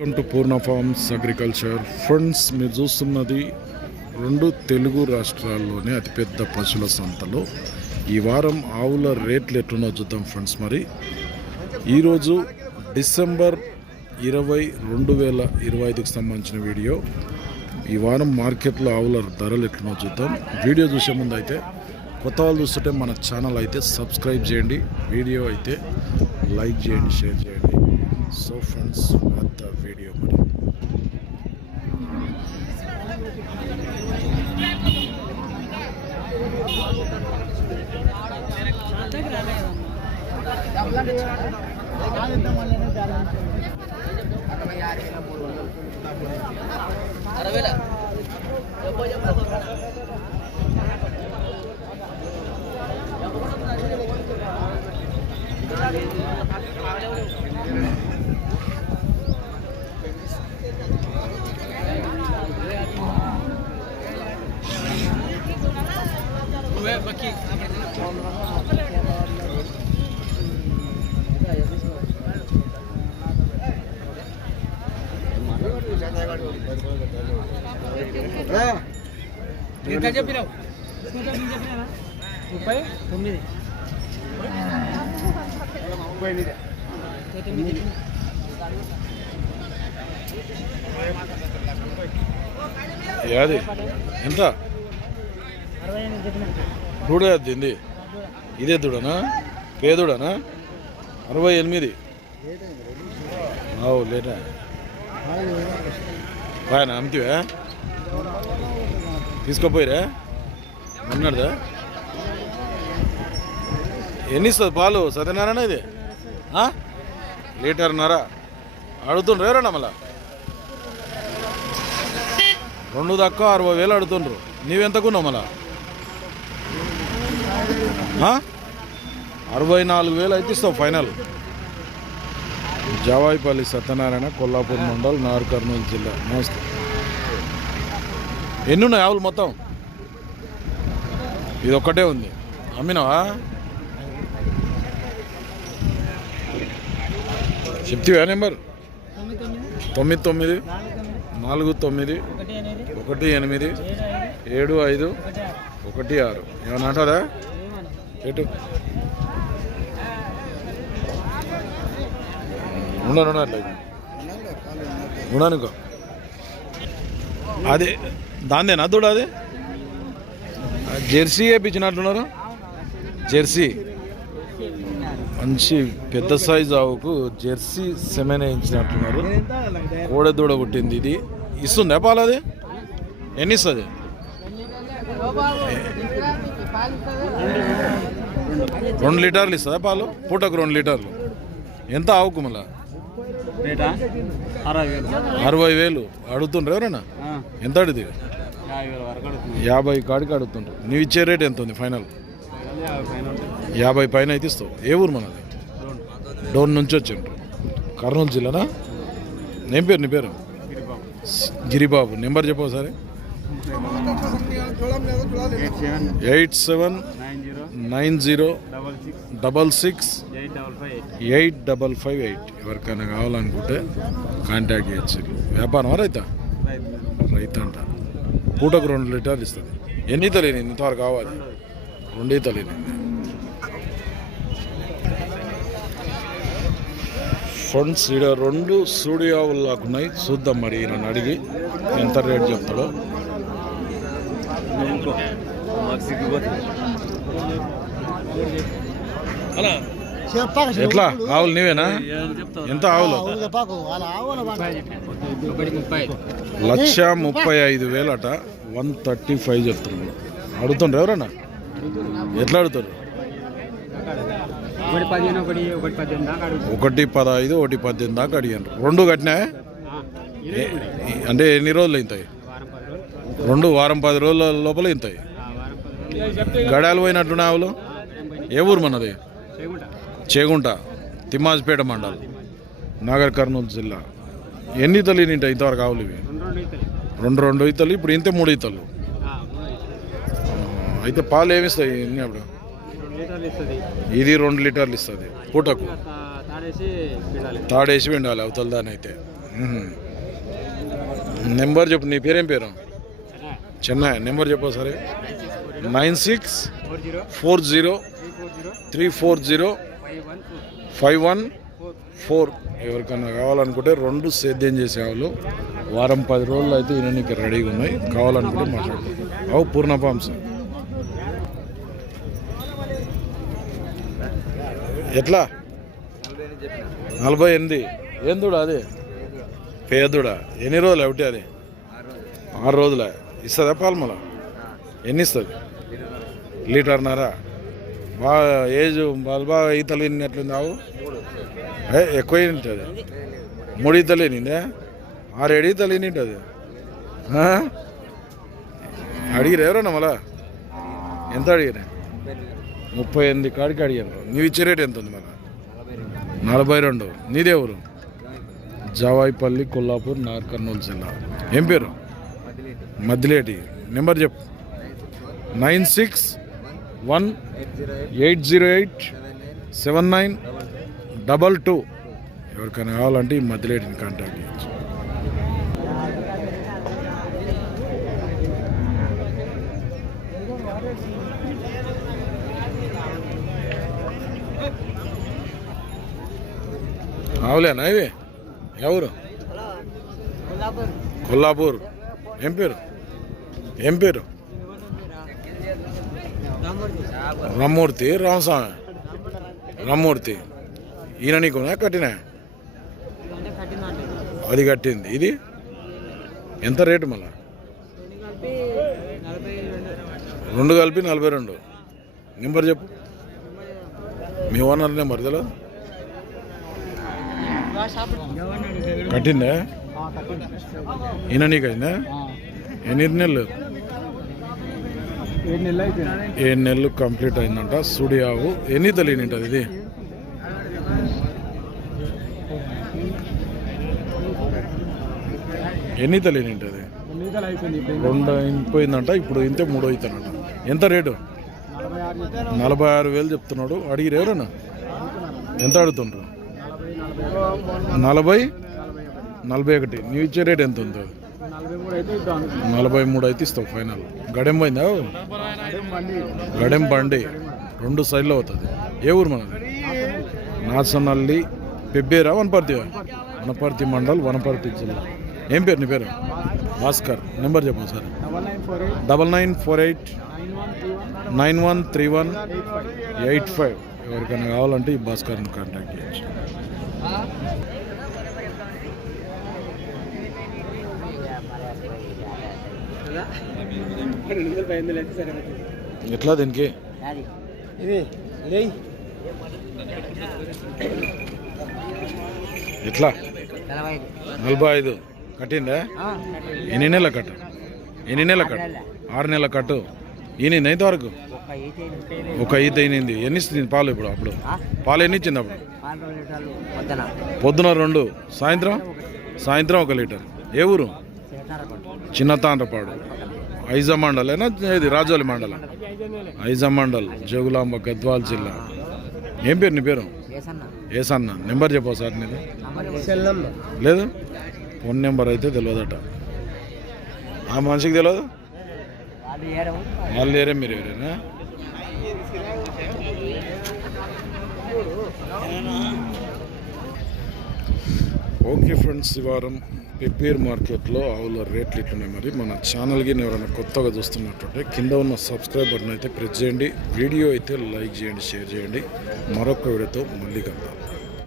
Welcome to Purna farms agriculture. Friends మీరు చూస్తున్నది రెండు తెలుగు రాష్ట్రాల్లోనే అతిపెద్ద పశువుల సంతలో. ఈ వారం ఆవుల రేట్లు ఎట్లున్నో చూద్దాం ఫ్రెండ్స్ మరి. ఈరోజు డిసెంబర్ ఇరవై రెండు వేల ఇరవై ఐదుకి సంబంధించిన వీడియో. ఈ వారం మార్కెట్లో ఆవుల ధరలు ఎట్లున్నో చూద్దాం. వీడియో చూసే ముందు అయితే కొత్త వాళ్ళు చూస్తుంటే మన ఛానల్ అయితే సబ్స్క్రైబ్ చేయండి. వీడియో అయితే లైక్ చేయండి షేర్ చేయండి. So friends what the video మరి ఎంత చెప్పినావు? ముప్పై? తొమ్మిది. ఏది ఎంత? అరవై ఇదే దూడనా? పేదూడనా అరవై ఎనిమిది. అవు లేటా? బాగా అమ్మితివా? తీసుకోపోయిరా? అన్నాడుదా ఎన్ని ఇస్తుంది పాలు? సత్యనారాయణ ఇది? లీటర్న్నర అడుగుతుండ్రు ఎవరన్నా మళ్ళా? రెండు తక్కువ అరవై వేలు అడుగుతుండ్రు. నీవెంతకున్నావు మళ్ళా? అరవై నాలుగు వేలు అయితే ఇస్తావు ఫైనల్. జవాయిపల్లి సత్యనారాయణ కొల్లాపూర్ మండల్ నార్ కర్నూలు జిల్లా. నమస్తే. ఎన్ని ఉన్నాయి ఆవులు మొత్తం? ఇది ఒక్కటే ఉంది. అమ్మినావా? చెప్తివా నెంబర్? తొమ్మిది తొమ్మిది నాలుగు తొమ్మిది ఒకటి ఎనిమిది ఏడు ఐదు ఒకటి ఆరు. ఏమన్నా అంటారా? ఎటు ఉండను ఉండను ఉండనుకో అదే అది దాందేనా దూడ అది? జెర్సీ వేయించినట్లున్నారు జెర్సీ. మంచి పెద్ద సైజు ఆవుకు జెర్సీ సెమెన్ వేయించినట్లున్నారు కోడె దూడ పుట్టింది ఇది. ఇస్తుందా పాలు అది? ఎన్ని ఇస్తుంది రెండు లీటర్లు ఇస్తుందా పాలు? పూటకు రెండు లీటర్లు. ఎంత ఆవుకు మళ్ళీ? రేటా? అరవై వేలు. అరవై వేలు. అడుగుతుండ్రు ఎవరైనా? ఎంత అడిది యాభై కాడికి అడుగుతుండ్రు. నీవు ఇచ్చే రేట్ ఎంత ఉంది ఫైనల్? యాభై పైన అయితే ఇస్తావు. ఏ ఊరు మనది? డోన్ నుంచి వచ్చిండ్రు. కర్నూలు జిల్లానా? నేను పేరు నీ పేరు? గిరిబాబు. నెంబర్ చెప్పు ఒకసారి. Eight seven. Nine zero. Double six eight double five eight. ఎవరికైనా కావాలనుకుంటే కాంటాక్ట్ చేయొచ్చు. వ్యాపారం రైతా? రైతు అంట పూటకు రెండు లీటర్లు ఇస్తుంది. ఎన్ని ఈతలు ఇంతవరకు కావాలి. రెండు ఈతలు ఫ్రెండ్స్ ఈడ రెండు సూడియావులు లాక్కున్నాయి చూద్దాం మరి ఈయన అడిగి ఎంత రేట్ చెప్తాడో. సిగ్గిపోతుంది ఎట్లా? ఆవులు నీవేనా? ఎంత ఆవులు? లక్ష ముప్పై ఐదు వేలట వన్ థర్టీ ఫైవ్ చెప్తున్నాడు అడుగుతుండ్రు ఎవరన్నా? ఎట్లా అడుగుతారు? ఒకటి పదహైదు ఒకటి పద్దెనిమిది దాకా అడిగాను. రెండు కట్టినా అంటే ఎన్ని రోజులు అవుతాయి రోజులు రెండు వారం పది రోజుల లోపల అవుతాయి గడాలు పోయినట్టున్నా ఆవులు? ఏ ఊరు మనది? చేగుంట తిమ్మాజ్పేట మండల్ నాగర్ కర్నూలు జిల్లా. ఎన్ని ఇతలు తింటాయి ఇంతవరకు ఆవులు ఇవి? రెండు రెండు ఇతలు ఇప్పుడు ఇంతే మూడు ఇతలు. అయితే పాలు ఏమిస్తాయి ఇన్ని అప్పుడు? ఇది రెండు లీటర్లు ఇస్తుంది పూటకు. తాడేసి పిండాలి అవతల దాని అయితే. నెంబర్ చెప్పు నీ పేరేం పేరు? చెన్నై. నెంబర్ చెప్పు సరే nine six four zero three four zero five one four. ఎవరికన్నా కావాలనుకుంటే రెండు సేద్యం చేసే ఆవులు వారం పది రోజులు అయితే ఈయనకి రెడీగా ఉన్నాయి. కావాలనుకుంటే మాట్లాడుకుంటాం అవు పూర్ణపాంస ఎట్లా? నలభై ఎనిమిది. ఏందుడా అది? పేదుడా ఎన్ని రోజులు ఒకటి అది? ఆరు రోజుల. ఇస్తుందా పాల్మల? ఎన్ని ఇస్తుంది? లీటర్నరా బాగా ఏజ్ బాగా బాగా ఈతలు ఎట్లుంది ఏ, ఎక్కువ ఉంటుంది మూడు ఈతలు ఎన్నిందే ఆరు ఈతలు ఎన్ని ఉంటుంది అడిగిరు ఎవరన్నా మళ్ళా? ఎంత అడిగారు ముప్పై ఎనిమిది కాడికి అడిగారు నీవు ఇచ్చే రేట్ ఎంత ఉంది మళ్ళా? నలభై రెండు. నీదేవరు జవాయిపల్లి కొల్లాపూర్ నార్ కర్నూలు జిల్లా. ఏం పేరు? మద్దిలేటి. నెంబర్ చెప్పు. Nine six one eight zero eight seven nine double two ఎవరికైనా కావాలంటే ఈ మధ్యలేటిని కాంటాక్ట్ చేయొచ్చు. ఆవులేనా ఇవి? ఎవరు? కొల్లాపూర్. ఏం పేరు? ఏం పేరు? రామ్మూర్తి రామస్వామి రామ్మూర్తి. ఈయన నీకున్నా కట్టినా అది కట్టింది. ఇది? ఎంత రేటు మళ్ళా? రెండు కలిపి నలభై రెండు. నెంబర్ చెప్పు. మీ ఓనర్ నెంబర్ తెలు కట్టిందా? ఈయన నీకు అయిందా ఎన్ని నెలలు? ఏడు నెలలు కంప్లీట్ అయిందంట. సుడియావు ఎన్ని తెలియని ఉంటుంది ఇది? ఎన్ని తెలియని ఉంటుంది రెండు అయిపోయిందంట. ఇప్పుడు ఇంతే మూడో అవుతానంట ఎంత రేటు? నలభై ఆరు వేలు చెప్తున్నాడు. అడిగిరు ఎవరన్నా? ఎంత అడుగుతుండ్రు? నలభై నలభై ఒకటి. నలభై ఒకటి నీవు ఇచ్చే రేట్ ఎంత ఉంది? నలభై మూడు అయితే ఇస్తావు ఫైనల్. గడెం పోయిందా? గడెం బండి. రెండు సైడ్లో అవుతుంది. ఏ ఊరు మనది? నాసనల్లి పెబ్బేరా వనపర్తి? వనపర్తి మండల్ వనపర్తి జిల్లా. ఏం పేరు నీ పేరు? భాస్కర్. నెంబర్ చెప్పు sir double nine four eight nine one three one eight five eight five. ఎవరికైనా కావాలంటే ఈ భాస్కర్ని కాంటాక్ట్ చేయొచ్చు రెండు వందల పది వందలు అయితే సరే ఎట్లా దీనికి? ఎట్లా? నలభై ఐదు. కట్టిందా ఎన్ని నెలల కట్టు? ఎన్ని నెలల కట్టు? ఆరు నెలల. కట్టు. ఈయన ఎంత వరకు ఒక ఈత అయినింది ఎన్ని ఇస్తుంది పాలు ఇప్పుడు అప్పుడు? పాలు ఎన్ని ఇచ్చింది అప్పుడు? పొద్దున. రెండు. సాయంత్రం? సాయంత్రం ఒక లీటర్. ఏ ఊరు? చిన్న తాండ్రపాడు. ఐజా మండలేనా ఇది రాజోలి మండలం? ఐజా మండల్ జోగులాంబ గద్వాల్ జిల్లా. ఏం పేరు నీ పేరు? ఏసన్న. నెంబర్ చెప్పవు సార్ నీది. లేదు? ఫోన్ నెంబర్ అయితే తెలియదట ఆ మనిషికి తెలియదు వాళ్ళు లేరే మీరు ఎవరైనా ఓకే ఫ్రెండ్స్ ఈ వారం పెప్పేర్ మార్కెట్లో ఆవుల రేట్లు ఇట్లున్నాయి మరి. మన ఛానల్కి ఎవరైనా కొత్తగా చూస్తున్నట్టుంటే కింద ఉన్న సబ్స్క్రైబ్ బటన్ అయితే ప్రెస్ చేయండి. వీడియో అయితే లైక్ చేయండి షేర్ చేయండి. మరొక వీడియోతో మళ్ళీ కలుద్దాం.